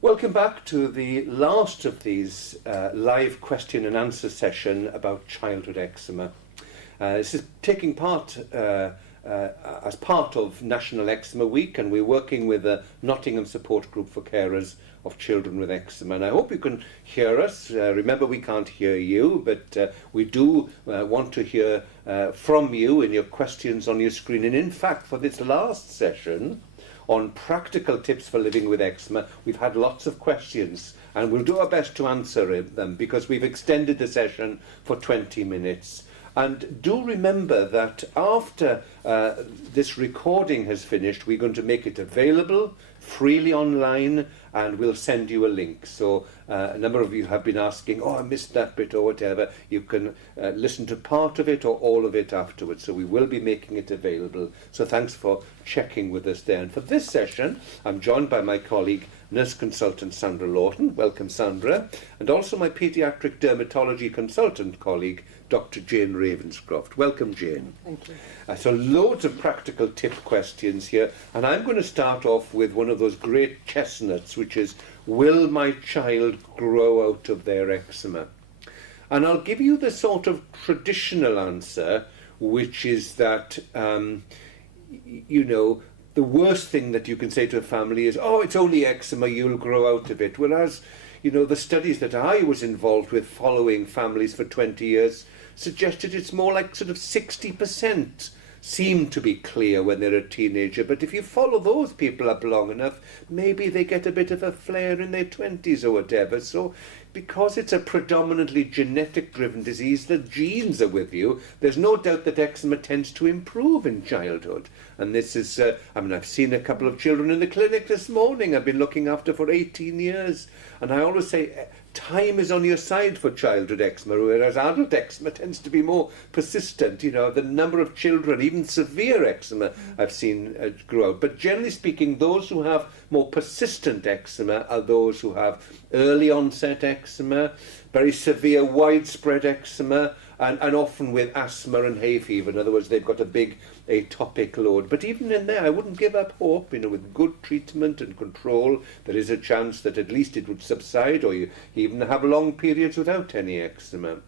Welcome back to the last of these live question and answer session about childhood eczema. This is taking part as part of National Eczema Week, and we're working with the Nottingham Support Group for carers of children with eczema. And I hope you can hear us. Remember, we can't hear you, but we do want to hear from you and your questions on your screen. And in fact, for this last session on practical tips for living with eczema, we've had lots of questions, and we'll do our best to answer them because we've extended the session for 20 minutes. And do remember that after this recording has finished, we're going to make it available freely online, and we'll send you a link. So a number of you have been asking, oh, I missed that bit or whatever. You can listen to part of it or all of it afterwards. So we will be making it available. So thanks for checking with us there. And for this session, I'm joined by my colleague, Nurse Consultant Sandra Lawton. Welcome, Sandra. And also my paediatric dermatology consultant colleague, Dr Jane Ravenscroft. Welcome, Jane. Thank you. So loads of practical tip questions here, and I'm going to start off with one of those great chestnuts, which is, will my child grow out of their eczema? And I'll give you the sort of traditional answer, which is that, you know, the worst thing that you can say to a family is, oh, it's only eczema, you'll grow out of it. Whereas, you know, the studies that I was involved with following families for 20 years suggested it's more like sort of 60% seem to be clear when they're a teenager. But if you follow those people up long enough, maybe they get a bit of a flare in their 20s or whatever. So because it's a predominantly genetic-driven disease, the genes are with you, there's no doubt that eczema tends to improve in childhood. And this is, I mean, I've seen a couple of children in the clinic this morning I've been looking after for 18 years. And I always say, time is on your side for childhood eczema, whereas adult eczema tends to be more persistent. You know, the number of children, even severe eczema, I've seen grow out. But generally speaking, those who have more persistent eczema are those who have early onset eczema, very severe widespread eczema, and often with asthma and hay fever. In other words, they've got a big atopic load. But even in there, I wouldn't give up hope. You know, with good treatment and control, there is a chance that at least it would subside, or you even have long periods without any eczema.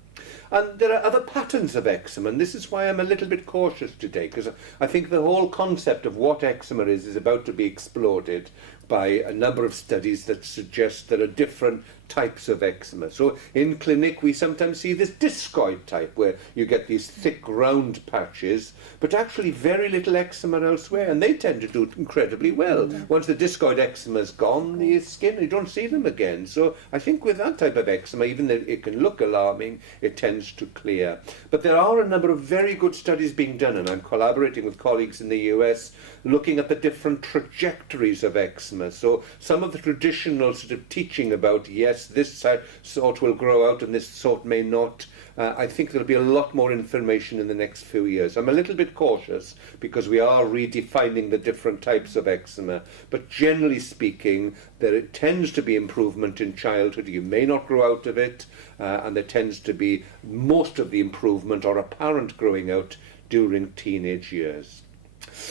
And there are other patterns of eczema, and this is why I'm a little bit cautious today, because I think the whole concept of what eczema is about to be exploded by a number of studies that suggest there are different types of eczema. So in clinic we sometimes see this discoid type where you get these thick round patches but actually very little eczema elsewhere, and they tend to do incredibly well. Once the discoid eczema is gone, the skin, you don't see them again. So I think with that type of eczema, even though it can look alarming, it tends to clear. But there are a number of very good studies being done, and I'm collaborating with colleagues in the US looking at the different trajectories of eczema. So some of the traditional sort of teaching about, yes, this sort will grow out and this sort may not. I think there'll be a lot more information in the next few years. I'm a little bit cautious because we are redefining the different types of eczema. But generally speaking, there tends to be improvement in childhood. You may not grow out of it, and there tends to be most of the improvement or apparent growing out during teenage years.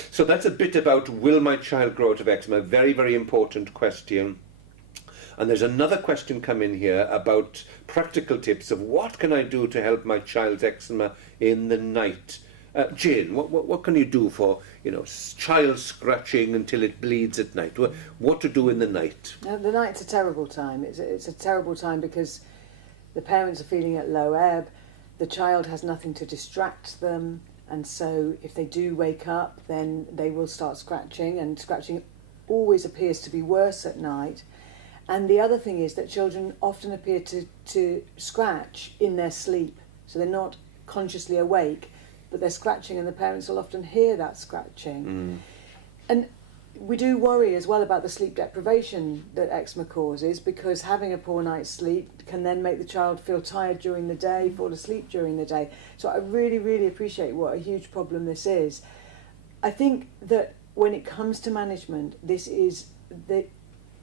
So that's a bit about, will my child grow out of eczema? Very, very important question. And there's another question come in here about practical tips of what can I do to help my child's eczema in the night. Jane, what can you do for, you know, child scratching until it bleeds at night? What to do in the night? The night's a terrible time. It's a terrible time because the parents are feeling at low ebb, the child has nothing to distract them, and so if they do wake up, then they will start scratching, and scratching always appears to be worse at night. And the other thing is that children often appear to scratch in their sleep. So they're not consciously awake, but they're scratching, and the parents will often hear that scratching. And we do worry as well about the sleep deprivation that eczema causes, because having a poor night's sleep can then make the child feel tired during the day, fall asleep during the day. So I really, really appreciate what a huge problem this is. I think that when it comes to management, this is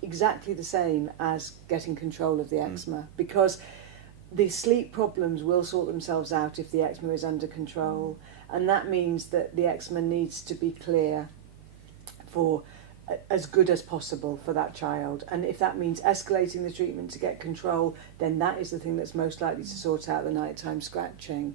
exactly the same as getting control of the eczema, because the sleep problems will sort themselves out if the eczema is under control, and that means that the eczema needs to be clear for as good as possible for that child. And if that means escalating the treatment to get control, then that is the thing that's most likely to sort out the nighttime scratching.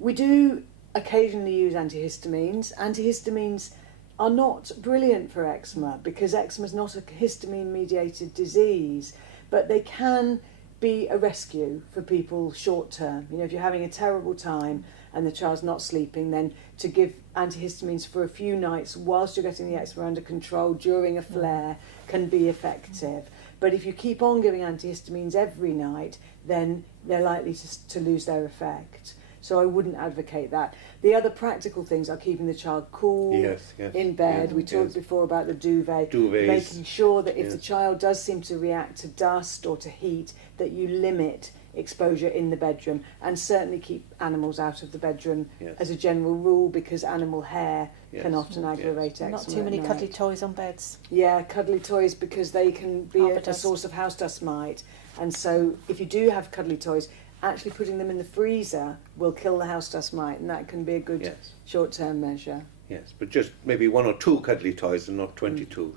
We do occasionally use antihistamines. Antihistamines are not brilliant for eczema because eczema is not a histamine-mediated disease, but they can be a rescue for people short term. You know, if you're having a terrible time and the child's not sleeping, then to give antihistamines for a few nights whilst you're getting the eczema under control during a flare can be effective. But if you keep on giving antihistamines every night, then they're likely to lose their effect. So I wouldn't advocate that. The other practical things are keeping the child cool in bed. We talked before about the duvets. Making sure that if the child does seem to react to dust or to heat, that you limit exposure in the bedroom, and certainly keep animals out of the bedroom as a general rule, because animal hair can often aggravate eczema. Not too many cuddly toys on beds. Yeah, cuddly toys, because they can be a source of house dust mite. And so if you do have cuddly toys, actually putting them in the freezer will kill the house dust mite, and that can be a good short-term measure. Yes, but just maybe 1 or 2 cuddly toys and not 22,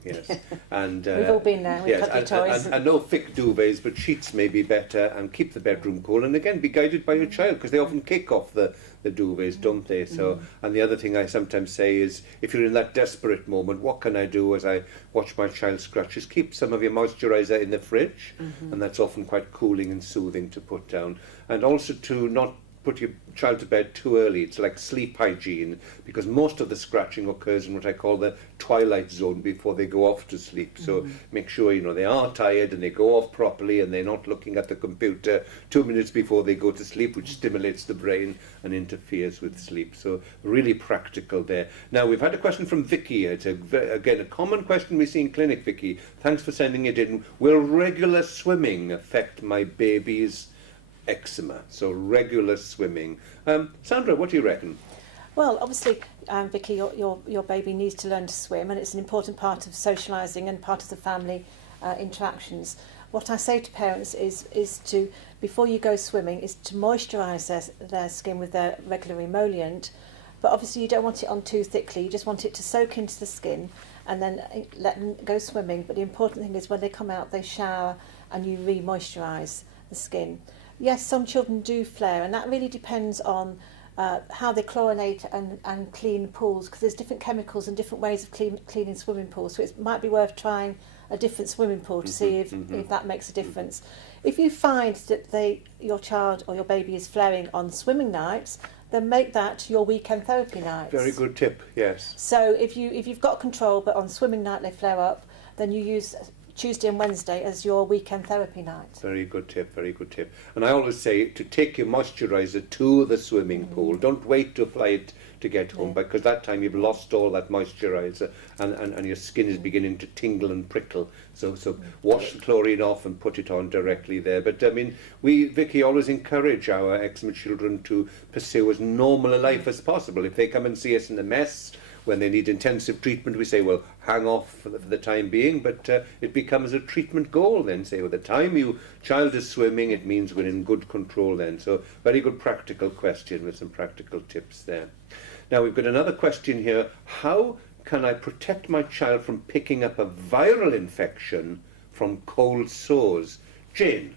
And we've all been there with cuddly toys. And no thick duvets, but sheets may be better, and keep the bedroom cool. And again, be guided by your child, because they often kick off the duvets, don't they? So, and the other thing I sometimes say is, if you're in that desperate moment, what can I do as I watch my child scratch? Is keep some of your moisturiser in the fridge, and that's often quite cooling and soothing to put down. And also to not put your child to bed too early. It's like sleep hygiene, because most of the scratching occurs in what I call the twilight zone before they go off to sleep. So make sure, you know, they are tired and they go off properly, and they're not looking at the computer 2 minutes before they go to sleep, which stimulates the brain and interferes with sleep. So really practical there. Now, we've had a question from Vicky. It's again a common question we see in clinic, Vicky. Thanks for sending it in. Will regular swimming affect my baby's eczema? So regular swimming. Sandra, what do you reckon? Well, obviously, Vicky, your baby needs to learn to swim, and it's an important part of socialising and part of the family interactions. What I say to parents is to, before you go swimming, is to moisturise their skin with their regular emollient. But obviously you don't want it on too thickly, you just want it to soak into the skin and then let them go swimming. But the important thing is when they come out, they shower and you re-moisturise the skin. Yes, some children do flare, and that really depends on how they chlorinate and clean pools, because there's different chemicals and different ways of cleaning swimming pools. So it might be worth trying a different swimming pool to see if that makes a difference. If you find that your child or your baby is flaring on swimming nights, then make that your weekend therapy nights. Very good tip, yes. So if you've got control, but on swimming night they flare up, then you use Tuesday and Wednesday as your weekend therapy night. Very good tip, very good tip. And I always say to take your moisturiser to the swimming pool. Don't wait to apply it to get home, because that time you've lost all that moisturiser and your skin is beginning to tingle and prickle. So wash the chlorine off and put it on directly there. But I mean, we, Vicky, always encourage our eczema children to pursue as normal a life as possible. If they come and see us in a mess, when they need intensive treatment, we say, well, hang off for the time being, but it becomes a treatment goal then. Say, well, the time your child is swimming, it means we're in good control then. So very good practical question with some practical tips there. Now, we've got another question here. How can I protect my child from picking up a viral infection from cold sores? Jane?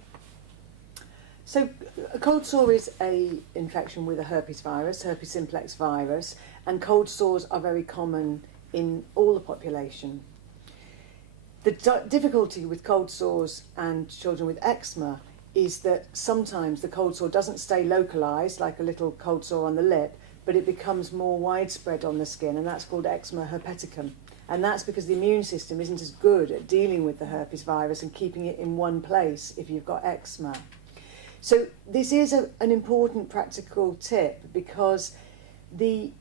So a cold sore is an infection with a herpes virus, herpes simplex virus, and cold sores are very common in all the population. The difficulty with cold sores and children with eczema is that sometimes the cold sore doesn't stay localised, like a little cold sore on the lip, but it becomes more widespread on the skin, and that's called eczema herpeticum. And that's because the immune system isn't as good at dealing with the herpes virus and keeping it in one place if you've got eczema. So this is an important practical tip, because the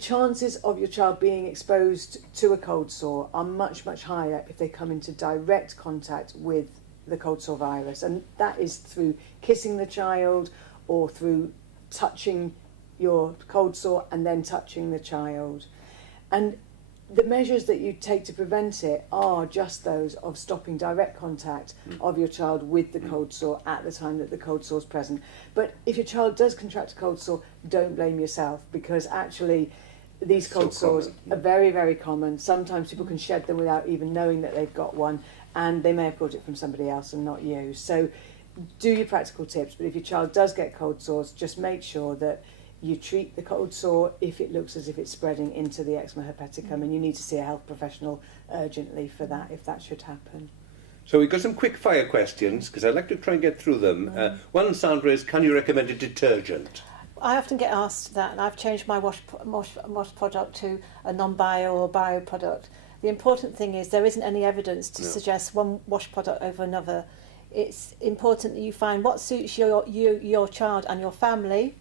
chances of your child being exposed to a cold sore are much, much higher if they come into direct contact with the cold sore virus. And that is through kissing the child or through touching your cold sore and then touching the child. And the measures that you take to prevent it are just those of stopping direct contact of your child with the cold sore at the time that the cold sore is present. But if your child does contract a cold sore, don't blame yourself, because actually these cold So sores common. are very, very common. Sometimes people can shed them without even knowing that they've got one, and they may have got it from somebody else and not you. So do your practical tips, but if your child does get cold sores, just make sure that you treat the cold sore if it looks as if it's spreading into the eczema herpeticum, and you need to see a health professional urgently for that if that should happen. So we've got some quick fire questions because I'd like to try and get through them. One, Sandra, is can you recommend a detergent? I often get asked that, and I've changed my wash product to a non-bio or bio product. The important thing is there isn't any evidence to suggest one wash product over another. It's important that you find what suits your child and your family,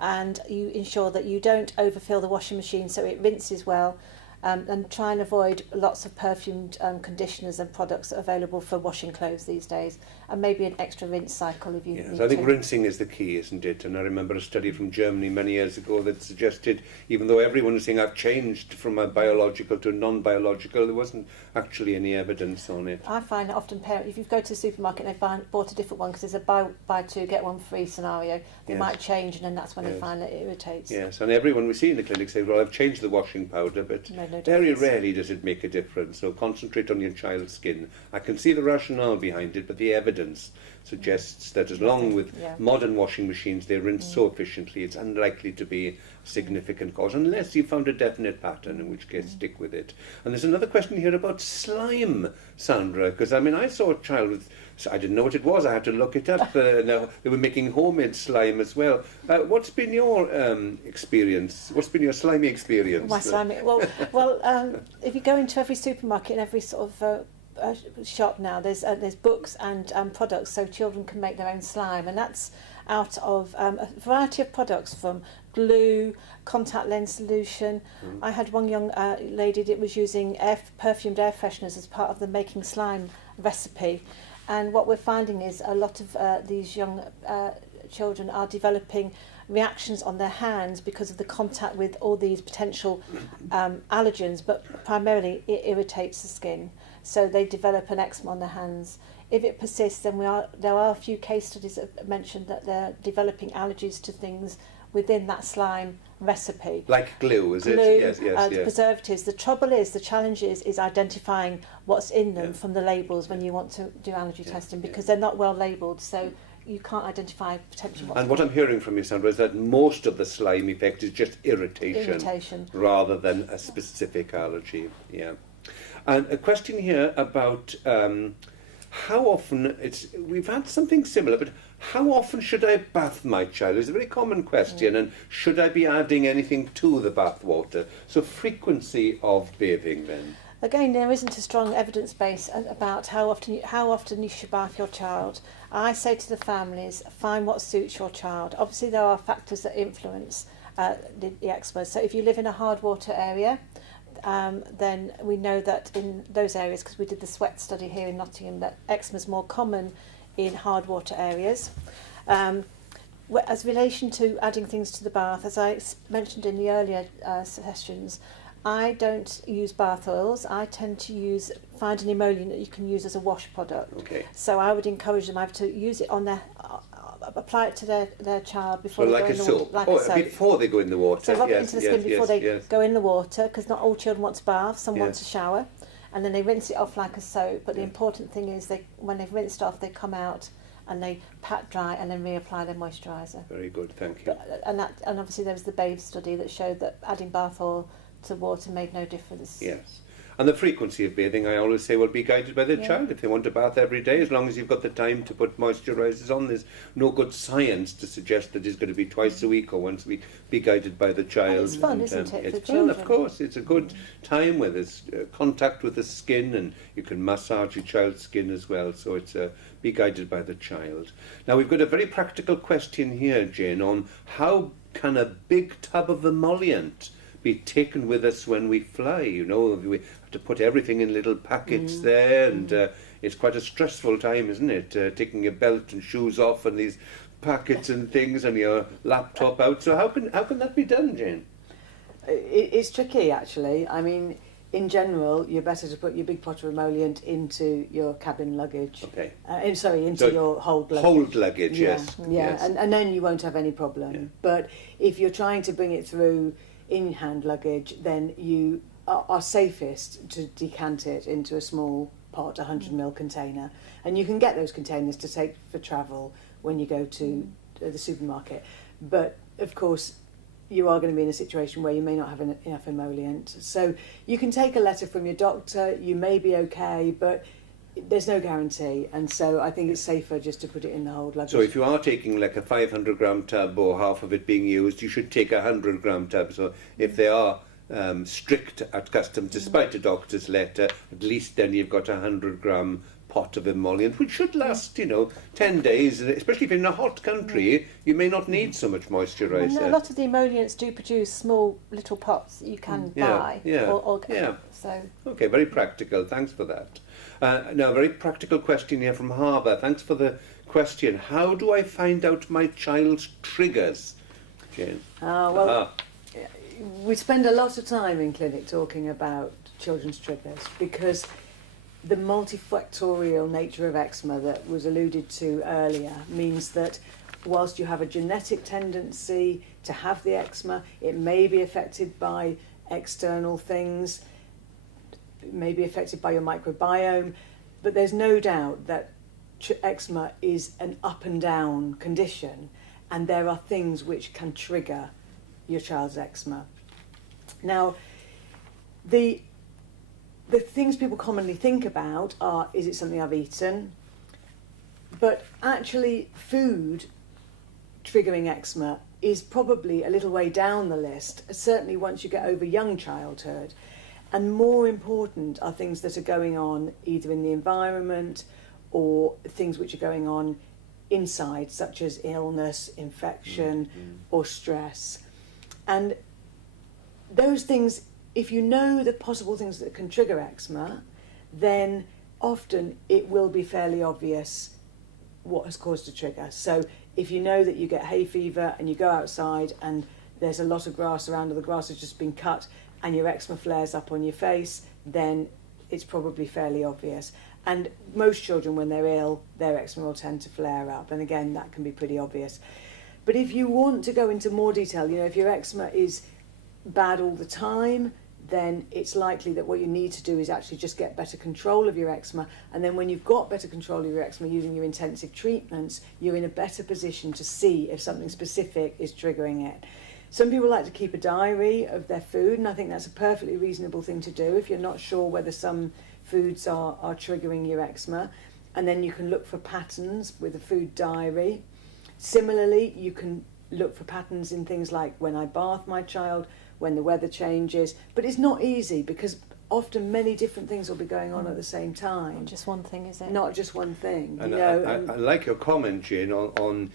and you ensure that you don't overfill the washing machine so it rinses well, and try and avoid lots of perfumed conditioners and products that are available for washing clothes these days, and maybe an extra rinse cycle if you need I think to. rinsing is the key, isn't it? And I remember a study from Germany many years ago that suggested, even though everyone was saying I've changed from a biological to non-biological, there wasn't actually any evidence on it. I find that often parents, if you go to the supermarket and they've bought a different one because there's a buy two get one free scenario, they might change, and then that's when they find that it irritates. Yes, and everyone we see in the clinic says, well, I've changed the washing powder, but No very difference. rarely does it make a difference. So concentrate on your child's skin. I can see the rationale behind it, but the evidence suggests that as long with modern washing machines, they rinse so efficiently, it's unlikely to be a significant cause, unless you found a definite pattern, in which case stick with it. And there's another question here about slime, Sandra, because I mean, I saw a child with, I didn't know what it was, I had to look it up. Now they were making homemade slime as well. What's been your experience? What's been your slimy experience? My slimy. Well, if you go into every supermarket and every sort of shop now, there's books and products so children can make their own slime, and that's out of a variety of products, from glue, contact lens solution. I had one young lady that was using perfumed air fresheners as part of the making slime recipe, and what we're finding is a lot of these young children are developing reactions on their hands because of the contact with all these potential allergens, but primarily it irritates the skin. So they develop an eczema on their hands. If it persists, then there are a few case studies that have mentioned that they're developing allergies to things within that slime recipe. Like glue, is it? Glue, Yes. preservatives. The challenge is identifying what's in them from the labels when you want to do allergy testing, because they're not well labelled, so you can't identify potentially what's And what I'm hearing from you, Sandra, is that most of the slime effect is just irritation. Rather than a specific allergy. Yeah. And a question here about how often, we've had something similar, but how often should I bath my child? It's a very common question, and should I be adding anything to the bath water? So frequency of bathing then. Again, there isn't a strong evidence base about how often you should bath your child. I say to the families, find what suits your child. Obviously, there are factors that influence the eczema. So if you live in a hard water area, then we know that in those areas, because we did the sweat study here in Nottingham, that eczema is more common in hard water areas. As relation to adding things to the bath, as I mentioned in the earlier sessions, I don't use bath oils. I tend to find an emollient that you can use as a wash product. Okay. So I would encourage them either to use it on apply it to their child before they go in the water. Like a soap. Before they go in the water. So rub it into the skin before they go in the water, because not all children want to bath, some want to shower, and then they rinse it off like a soap. But the important thing is when they've rinsed off, they come out and they pat dry and then reapply their moisturiser. Very good, thank you. And obviously there was the BABE study that showed that adding bath oil to water made no difference. Yes. And the frequency of bathing, I always say, will be guided by the child. If they want to bath every day, as long as you've got the time to put moisturisers on, there's no good science to suggest that it's going to be twice a week or once a week. Be guided by the child. And it's fun, isn't it, It's for fun, children? of course. It's a good time where there's contact with the skin, and you can massage your child's skin as well. So it's be guided by the child. Now, we've got a very practical question here, Jane, on how can a big tub of emollient be taken with us when we fly. You know, we have to put everything in little packets there, and it's quite a stressful time, isn't it? Taking your belt and shoes off and these packets and things and your laptop out. So how can that be done, Jane? It's tricky, actually. I mean, in general, you're better to put your big pot of emollient into your cabin luggage. Okay. Into your hold luggage. Hold luggage, yes. Yeah, and then you won't have any problem. Yeah. But if you're trying to bring it through in hand luggage, then you are safest to decant it into a small pot, 100ml container. And you can get those containers to take for travel when you go to the supermarket. But of course, you are going to be in a situation where you may not have enough emollient. So you can take a letter from your doctor, you may be okay, but there's no guarantee. And so I think it's safer just to put it in the hold luggage. So if you are taking like a 500-gram tub or half of it being used, you should take a 100-gram tub. So if they are strict at customs, despite a doctor's letter, at least then you've got a 100-gram pot of emollient, which should last, 10 days, especially if you're in a hot country, you may not need so much moisturiser. And a lot of the emollients do produce small little pots that you can buy. So. Okay, very practical. Thanks for that. Now, a very practical question here from Harbour. Thanks for the question. How do I find out my child's triggers? Jane? We spend a lot of time in clinic talking about children's triggers because the multifactorial nature of eczema that was alluded to earlier means that whilst you have a genetic tendency to have the eczema, it may be affected by external things, it may be affected by your microbiome, but there's no doubt that eczema is an up and down condition, and there are things which can trigger your child's eczema. Now, the things people commonly think about are, is it something I've eaten? But actually, food triggering eczema is probably a little way down the list, certainly once you get over young childhood. And more important are things that are going on either in the environment or things which are going on inside, such as illness, infection, or stress. And those things, if you know the possible things that can trigger eczema, then often it will be fairly obvious what has caused a trigger. So if you know that you get hay fever and you go outside and there's a lot of grass around or the grass has just been cut and your eczema flares up on your face, then it's probably fairly obvious. And most children, when they're ill, their eczema will tend to flare up. And again, that can be pretty obvious. But if you want to go into more detail, if your eczema is bad all the time, then it's likely that what you need to do is actually just get better control of your eczema. And then when you've got better control of your eczema using your intensive treatments, you're in a better position to see if something specific is triggering it. Some people like to keep a diary of their food, and I think that's a perfectly reasonable thing to do if you're not sure whether some foods are triggering your eczema. And then you can look for patterns with a food diary. Similarly, you can look for patterns in things like when I bath my child, when the weather changes. But it's not easy because often many different things will be going on at the same time. Not just one thing, is it? Not just one thing. And I like your comment, Jane, on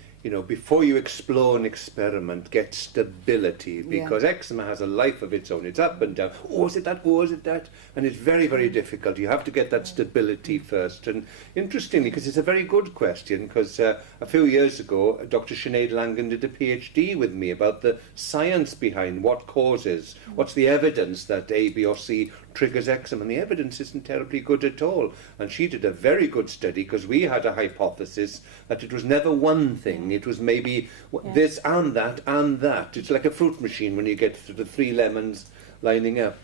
before you explore and experiment, get stability, because eczema has a life of its own. It's up and down. Oh, is it that? Oh, is it that? And it's very, very difficult. You have to get that stability first. And interestingly, because it's a very good question, because a few years ago, Dr. Sinead Langan did a PhD with me about the science behind what causes, what's the evidence that A, B or C triggers eczema, and the evidence isn't terribly good at all. And she did a very good study because we had a hypothesis that it was never one thing. It was maybe this and that and that. It's like a fruit machine when you get to the 3 lemons lining up.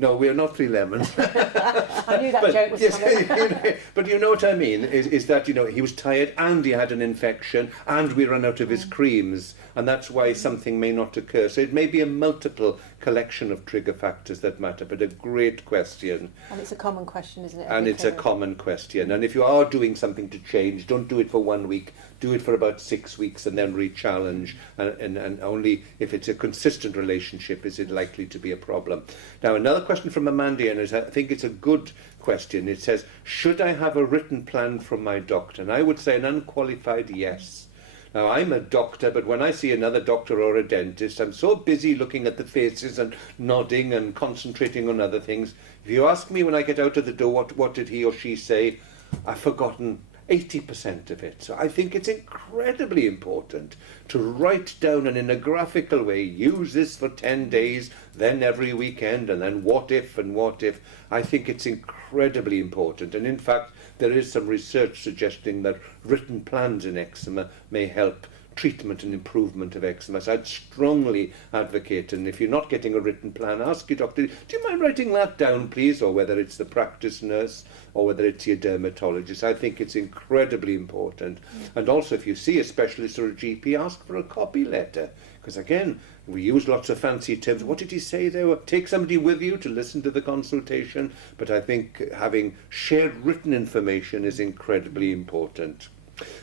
No, we're not 3 lemons. I knew that joke was coming. But you know what I mean, is that, he was tired and he had an infection and we ran out of his creams, and that's why something may not occur. So it may be a multiple collection of trigger factors that matter, but a great question. And it's a common question, isn't it? And it's a common question. And if you are doing something to change, don't do it for 1 week. Do it for about 6 weeks and then re-challenge. And only if it's a consistent relationship is it likely to be a problem. Now, another question from Amanda, and I think it's a good question. It says, should I have a written plan from my doctor? And I would say an unqualified yes. Now, I'm a doctor, but when I see another doctor or a dentist, I'm so busy looking at the faces and nodding and concentrating on other things. If you ask me when I get out of the door, what did he or she say, I've forgotten 80% of it. So I think it's incredibly important to write down and in a graphical way, use this for 10 days, then every weekend, and then what if and what if. I think it's incredibly important. And in fact, there is some research suggesting that written plans in eczema may help treatment and improvement of eczema. So I'd strongly advocate, and if you're not getting a written plan, ask your doctor, do you mind writing that down, please? Or whether it's the practice nurse or whether it's your dermatologist. I think it's incredibly important. And also, if you see a specialist or a GP, ask for a copy letter. Because again, we use lots of fancy terms. What did he say there? Take somebody with you to listen to the consultation. But I think having shared written information is incredibly important.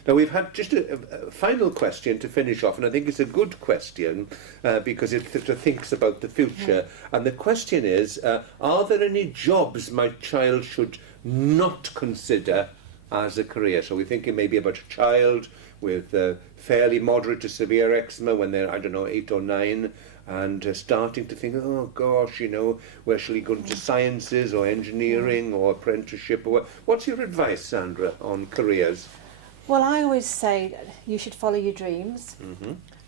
Now, we've had just a final question to finish off, and I think it's a good question because it thinks about the future. And the question is, are there any jobs my child should not consider as a career? So we're thinking maybe about a child with fairly moderate to severe eczema when they're, I don't know, 8 or 9, and starting to think, oh gosh, you know, where shall he go into sciences or engineering or apprenticeship? Or what's your advice, Sandra, on careers? Well, I always say you should follow your dreams,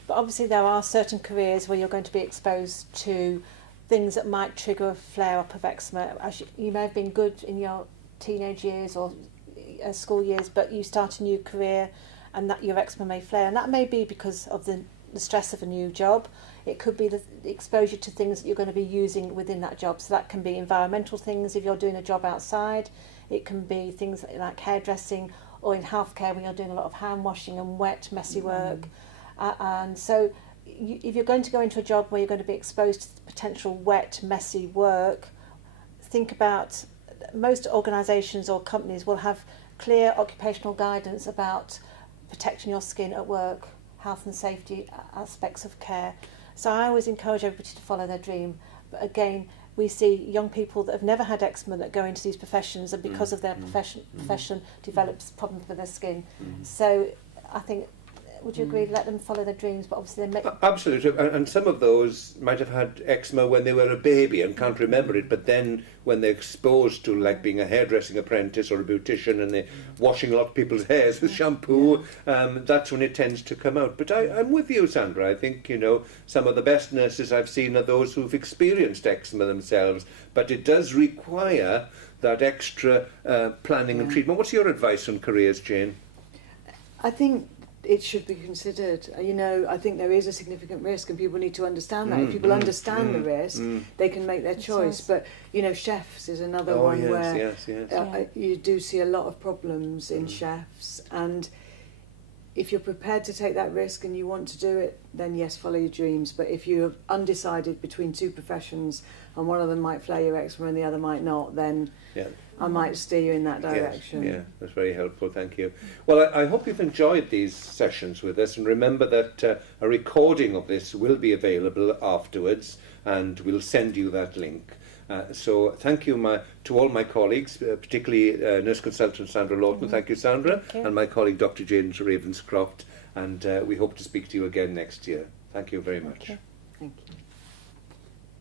but obviously there are certain careers where you're going to be exposed to things that might trigger a flare-up of eczema. You may have been good in your teenage years or school years, but you start a new career and that your eczema may flare, and that may be because of the stress of a new job. It could be the exposure to things that you're going to be using within that job. So that can be environmental things if you're doing a job outside. It can be things like hairdressing, or in healthcare when you're doing a lot of hand washing and wet, messy work. And so if you're going to go into a job where you're going to be exposed to potential wet, messy work, think about, most organisations or companies will have clear occupational guidance about protecting your skin at work, health and safety aspects of care. So I always encourage everybody to follow their dream. But again, we see young people that have never had eczema that go into these professions, and because of their profession develops problems with their skin. So I think, would you agree, let them follow their dreams, but obviously they make... Absolutely, and some of those might have had eczema when they were a baby and can't remember it, but then when they're exposed to like being a hairdressing apprentice or a beautician and they're washing a lot of people's hairs with shampoo, that's when it tends to come out. But I'm with you, Sandra. I think, you know, some of the best nurses I've seen are those who've experienced eczema themselves, but it does require that extra planning and treatment. What's your advice on careers, Jane? I think it should be considered. You know, I think there is a significant risk and people need to understand that. If people understand the risk, they can make their choice. But, you know, chefs is another one where you do see a lot of problems in chefs. And if you're prepared to take that risk and you want to do it, then yes, follow your dreams. But if you're undecided between two professions and one of them might flare your eczema and the other might not, then I might steer you in that direction. Yes, that's very helpful, thank you. Well, I hope you've enjoyed these sessions with us, and remember that a recording of this will be available afterwards, and we'll send you that link. So thank you to all my colleagues, particularly Nurse Consultant Sandra Lawton. Thank you, Sandra. Thank you. And my colleague Dr Jane Ravenscroft, and we hope to speak to you again next year. Thank you very much. Thank you.